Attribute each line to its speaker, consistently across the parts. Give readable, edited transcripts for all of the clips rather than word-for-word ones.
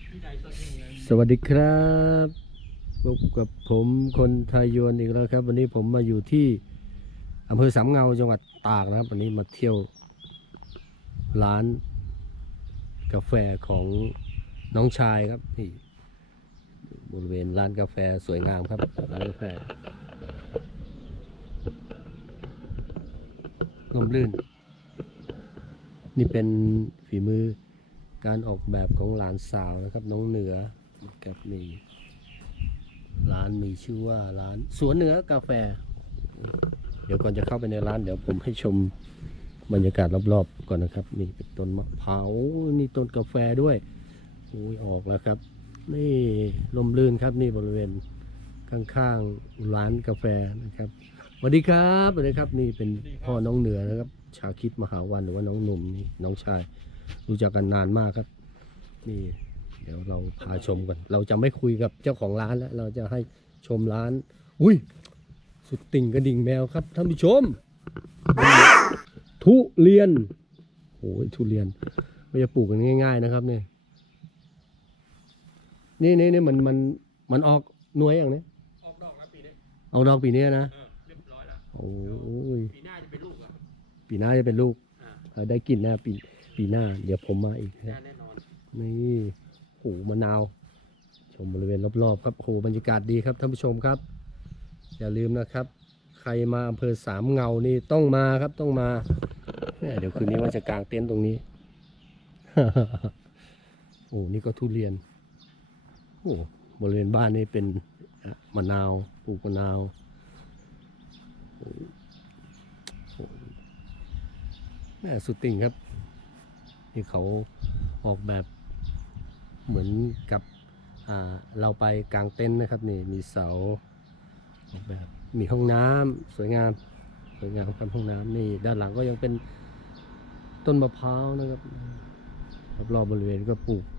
Speaker 1: สวัสดีครับพบกับผมคนไทยยวนอีกแล้วครับวันนี้ผมมาอยู่ที่อำเภอสามเงาจังหวัดตากนะครับวันนี้มาเที่ยวร้านกาแฟของน้องชายครับที่บริเวณร้านกาแฟสวยงามครับร้านกาแฟร่มรื่นนี่เป็นฝีมือการออกแบบของหลานสาวนะครับน้องเหนือกับนี่ร้านมีชื่อว่าร้านสวนเหนือกาแฟเดี๋ยวก่อนจะเข้าไปในร้านเดี๋ยวผมให้ชมบรรยากาศรอบๆก่อนนะครับนี่เป็นต้นมะพร้าวนี่ต้นกาแฟด้วยโอ้ยออกแล้วครับนี่ลมลื่นครับนี่บริเวณข้างๆร้านกาแฟนะครับสวัสดีครับสวัสดีครับนี่เป็นพ่อน้องเหนือนะครับชาคิดมหาวันหรือว่าน้องหนุ่มนี่น้องชายรู้จักกันนานมากครับนี่เดี๋ยวเราพาชมกันเราจะไม่คุยกับเจ้าของร้านแล้วเราจะให้ชมร้านอุ้ยสุดติ่งกระดิ่งแมวครับท่านผู้ชมทุเรียนโอ้ยทุเรียนไม่จะปลูกกันง่ายๆนะครับเนี่ยนี่มันออกหน่วยอย่างนี้
Speaker 2: ออกดอกแล้วปีนี้
Speaker 1: ออกดอกปีนี้นะ
Speaker 2: เรียบร้อยแล้ว
Speaker 1: โอ้ย
Speaker 2: ปีหน้าจะเป็นลูกอ่ะ
Speaker 1: ปีหน้าจะเป็นลูกได้กินนะปีหน้าเดี๋ยวผมมาอีก
Speaker 2: แน่นอน
Speaker 1: นี่โหมะนาวชมบริเวณรอบๆครับโหบรรยากาศดีครับท่านผู้ชมครับอย่าลืมนะครับใครมาอำเภอสามเงานี่ต้องมาครับต้องมาเดี๋ยวคืนนี้ว่าจะกางเต็นท์ตรงนี้ โอ้นี่ก็ทุเรียนโอ้บริเวณบ้านนี่เป็นมะนาวปลูกมะนาวแม่สุดติ่งครับนี่เขาออกแบบเหมือนกับเราไปกางเต็นท์นะครับนี่มีเสาออกแบบมีห้องน้ำสวยงามครับห้องน้ำนี่ด้านหลังก็ยังเป็นต้นมะพร้าวนะครับรอบๆบริเวณก็ปลูก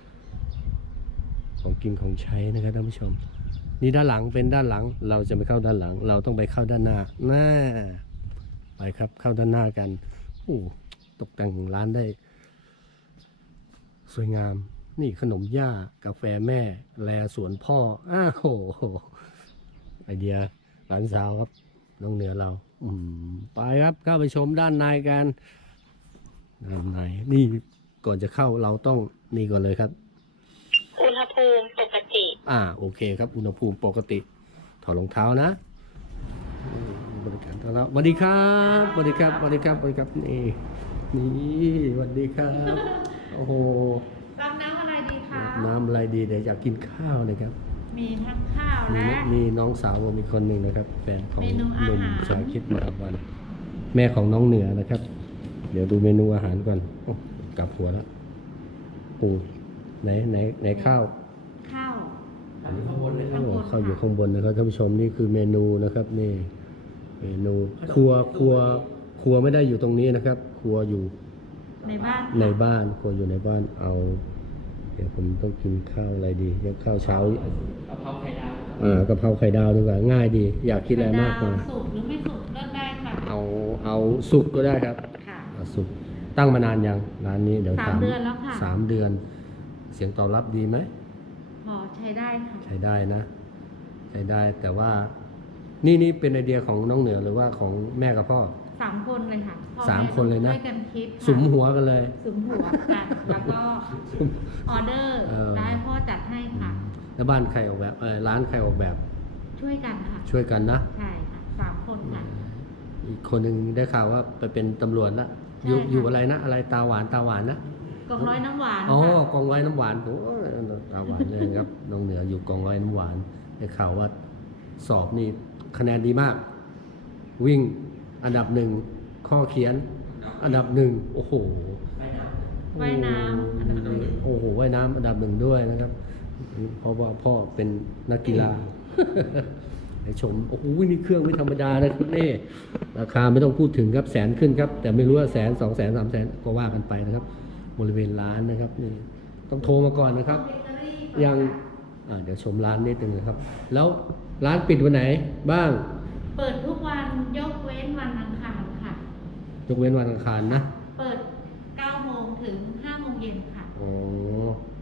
Speaker 1: ของกินของใช้นะครับท่านผู้ชมนี่ด้านหลังเป็นด้านหลังเราจะไม่เข้าด้านหลังเราต้องไปเข้าด้านหน้าไปครับเข้าด้านหน้ากันโอ้ตกแต่งร้านได้สวยงามนี่ขนมย่ากาแฟแม่แลสวนพ่ออ้าวโหไอเดียหลานสาวครับน้องเหนือเราไปครับเข้าไปชมด้านในกันด้านในนี่ก่อนจะเข้าเราต้องนี่ก่อนเลยครับ
Speaker 3: อุณหภูมิปกติ
Speaker 1: โอเคครับอุณหภูมิปกติถอดรองเท้านะบริการต้อนรับสวัสดีครับสวัสดีครับสวัสดีครับสวัสดีครับนี่สวัสดีครับโอ้โห
Speaker 3: รับน้ำอะไรดีคะ
Speaker 1: น้ำอะไรดีเดี๋ยวอยากกินข้าวนะครับ
Speaker 3: มีทั้งข้าวและ
Speaker 1: มีน้องสาวผมอีกคนหนึ่งนะครับแฟนของหนุ่มชาคิดมาวันแม่ของน้องเหนือนะครับเดี๋ยวดูเมนูอาหารก่อนกลับหัวแล้วปูไหนข้าว
Speaker 2: ข้างบนเลยครับ
Speaker 1: ข้าวอยู่ข้างบนนะครับท่านผู้ชมนี่คือเมนูนะครับนี่เมนูครัวไม่ได้อยู่ตรงนี้นะครับครัวอยู่ในบ้านครัวอยู่ในบ้านเอาเดี๋ยวผมต้องกินข้าวอะไรดีข้าวเช้าก
Speaker 2: ะเพราไข่ดาว
Speaker 1: กะเพราไข่ดาวดีกว่าง่ายดีอยากคิดอะไรมากกว่า
Speaker 3: สุกหรือไม่สุกเลือกได้ค่ะ
Speaker 1: เอาสุกก็ได้ครับ
Speaker 3: ค่ะ
Speaker 1: สุกตั้งมานานยังร้านนี้เดี๋ยว
Speaker 3: 3 เดือนแล้วค่ะ
Speaker 1: 3 เดือนเสียงตอบรับดีไหม
Speaker 3: พอใช้ได้ค่ะ
Speaker 1: ใช้ได้นะใช้ได้แต่ว่านี่เป็นไอเดียของน้องเหนือหรือว่าของแม่กับพ่อ
Speaker 3: 3 คนเลยค่ะ
Speaker 1: 3 คนเลยนะ
Speaker 3: ช่วยกันคิด
Speaker 1: สุมหัวกันเลย
Speaker 3: สุมหัวกันแล้วก็ออเดอร์ได้พ่อจัดให้ค่ะ
Speaker 1: แล้วบ้านใครออกแบบร้านใครออกแบบ
Speaker 3: ช่วยกันค่ะ
Speaker 1: ช่วยกันนะ
Speaker 3: ใช่ค่ะ3 คนค่ะ
Speaker 1: อีกคนหนึ่งได้ข่าวว่าไปเป็นตำรวจแล้วอยู่อะไรนะอะไรตาหวานนะ
Speaker 3: กองร้อยน้ำหวาน
Speaker 1: กองร้อยน้ำหวานโอ้ตาหวานเลยครับน้องเหนืออยู่กองร้อยน้ำหวานได้ข่าวว่าสอบนี่คะแนนดีมากวิ่งอันดับ1ข้อเขียนอันดับ1โอ้โห
Speaker 3: ว่ายน้ำอันดับ1
Speaker 1: โอ้โหว่ายน้ำอันดับ1ด้วยนะครับเพราะว่าพ่อเป็นนักกีฬาให้ชมโอ้โหนี่เครื่องไม่ธรรมดานะครับนี่ราคาไม่ต้องพูดถึงครับ100,000ขึ้นครับแต่ไม่รู้ว่า100,000 200,000 300,000ก็ว่ากันไปนะครับบริเวณร้านนะครับนี่ต้องโทรมาก่อนนะครับยังเดี๋ยวชมร้านนิดนึงนะครับแล้วร้านปิดวันไหนบ้าง
Speaker 3: เปิดทุกวันยกเว้นวันอังคารค่ะ
Speaker 1: ยกเว้นวันอังคารนะ
Speaker 3: เปิด9 โมงถึง5 โมงเย็นค่ะ
Speaker 1: อ๋อ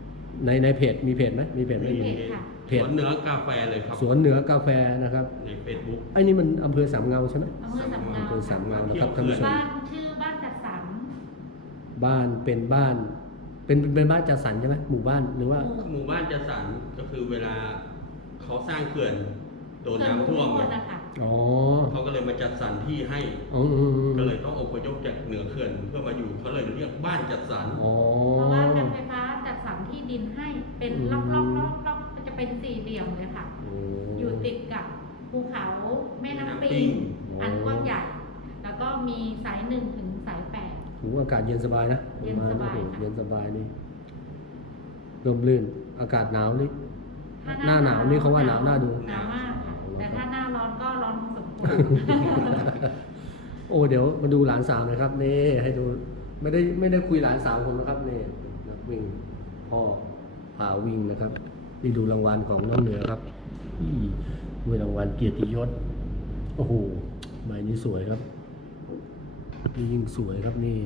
Speaker 1: ในเพจมีเพจไหมมีเพจไหม
Speaker 3: มีเพจค่ะ
Speaker 1: เพ
Speaker 2: ส
Speaker 1: จ
Speaker 2: วนเหนือกาแฟเลยครับ
Speaker 1: สวนเหนือกาแฟนะครับ
Speaker 2: ใน Facebook
Speaker 1: ไอ้นี่มันอำเภอสามเงาใช่ไหม
Speaker 3: อำเภอสำเงา
Speaker 1: อำเภอสามเงานะ
Speaker 2: เที่
Speaker 1: ค
Speaker 2: ย
Speaker 1: รั
Speaker 2: ว
Speaker 1: บท่านผู้ชม
Speaker 3: บ้านชื่อบ้านจัดสรร
Speaker 1: บ้านเป็นบ้าน เป็นบ้านจัดสรรใช่ไหมหมู่บ้านหรือว่า
Speaker 2: หมู่บ้านจัดสรรก็คือเวลาเขาสร้างเขื่อนโดน
Speaker 3: เขื่อน
Speaker 2: น้ำท่วม
Speaker 3: ภูมิพ
Speaker 2: เนี่ย
Speaker 3: ลนะคะ
Speaker 1: อ๋อ
Speaker 2: เขาก็เลยมาจัดสรรที่ให้
Speaker 1: อืม
Speaker 2: ก็เลยต้องอพยพจากเหนือเขื่อนเพื่อมาอยู่เขาเลยเรียกบ้านจัดสรร
Speaker 1: อ๋อ
Speaker 3: เพราะว่าการไฟฟ้าจัดสรรที่ดินให้เป็นล็อกจะเป็นสี่เหลี่ยมเลยค่ะ อยู่ติดกับภูเขาแม่น้ำปิงอันกว้างใหญ่ แล้วก็มีสาย1 ถึงสาย 8
Speaker 1: หูอากาศเย็นสบายนะ
Speaker 3: เย็นสบาย
Speaker 1: โอ้โห
Speaker 3: ค่ะ
Speaker 1: เย็นสบายนี่ร่มรื่น อากาศหนาวนี่
Speaker 3: ถ้
Speaker 1: หน้าหนาวนี่เขาว่าหนาวหน้าดู
Speaker 3: หนาวมากค่ะแต่ถ้าหน้าร้อนก็ร้อนพอสมควร
Speaker 1: โอ้เดี๋ยวมาดูหลานสาวหนะครับนี่ให้ดูไม่ได้คุยหลานสาวผมนะครับนี่นักวิ่งพ่อพาวิ่งนะครับนี่ดูรางวัลของน้องเหนือครับมีรางวัลเกียรติยศโอ้โหใบนี้สวยครับนี่ยิ่งสวยครับนี่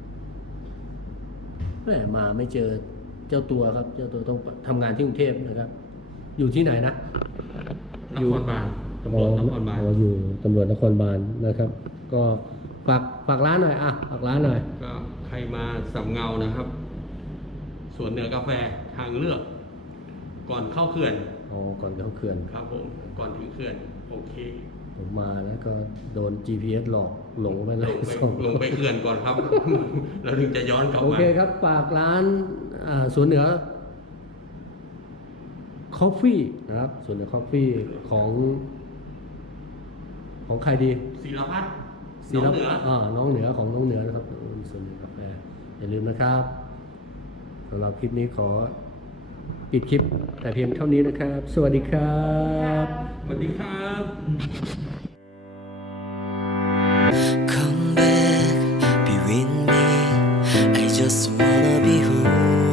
Speaker 1: แหมมาไม่เจอเจ้าตัวครับ เจ้าตัวต้องทำงานที่กรุงเทพนะครับ อยู่ที่ไหนนะ
Speaker 2: นครบาลตำรวจนครบาล
Speaker 1: อยู่ตำรวจนครบาลนะครับ ก็ฝากร้านหน่อยฝากร้านหน่อย
Speaker 2: ก็ใครมาสำเงานะครับ สวนเหนือกาแฟทางเลือก ก่อนเข้าเขื่อน
Speaker 1: อ๋อก่อนเข้าเขื่อน
Speaker 2: ครับผมก่อนถึงเขื่อนโอเค
Speaker 1: ผมมาแล้วก็โดน GPS หลอกหลงไป
Speaker 2: ล
Speaker 1: เลย
Speaker 2: งไปลงไปเขื่อนก่อนครับ แล้วถึงจะย้อนกลับ
Speaker 1: โอ
Speaker 2: มา
Speaker 1: เคครับฝากร้านสวนเหนือคอฟฟี่นะครับสวนเหนือคอฟฟี่ของใครดี
Speaker 2: ศิลพัฒน์
Speaker 1: ศิ
Speaker 2: น้
Speaker 1: ล
Speaker 2: องเหนือ
Speaker 1: น้องเหนือของน้องเหนือนะครับสวนเหนือกาแฟอย่าลืมนะครับสำหรับคลิปนี้ขอปิดคลิปแต่เพียงเท่านี้นะครับ สวัสดีครับ
Speaker 2: สวัสดีครับ
Speaker 4: Come back, be with me. I just wanna be home.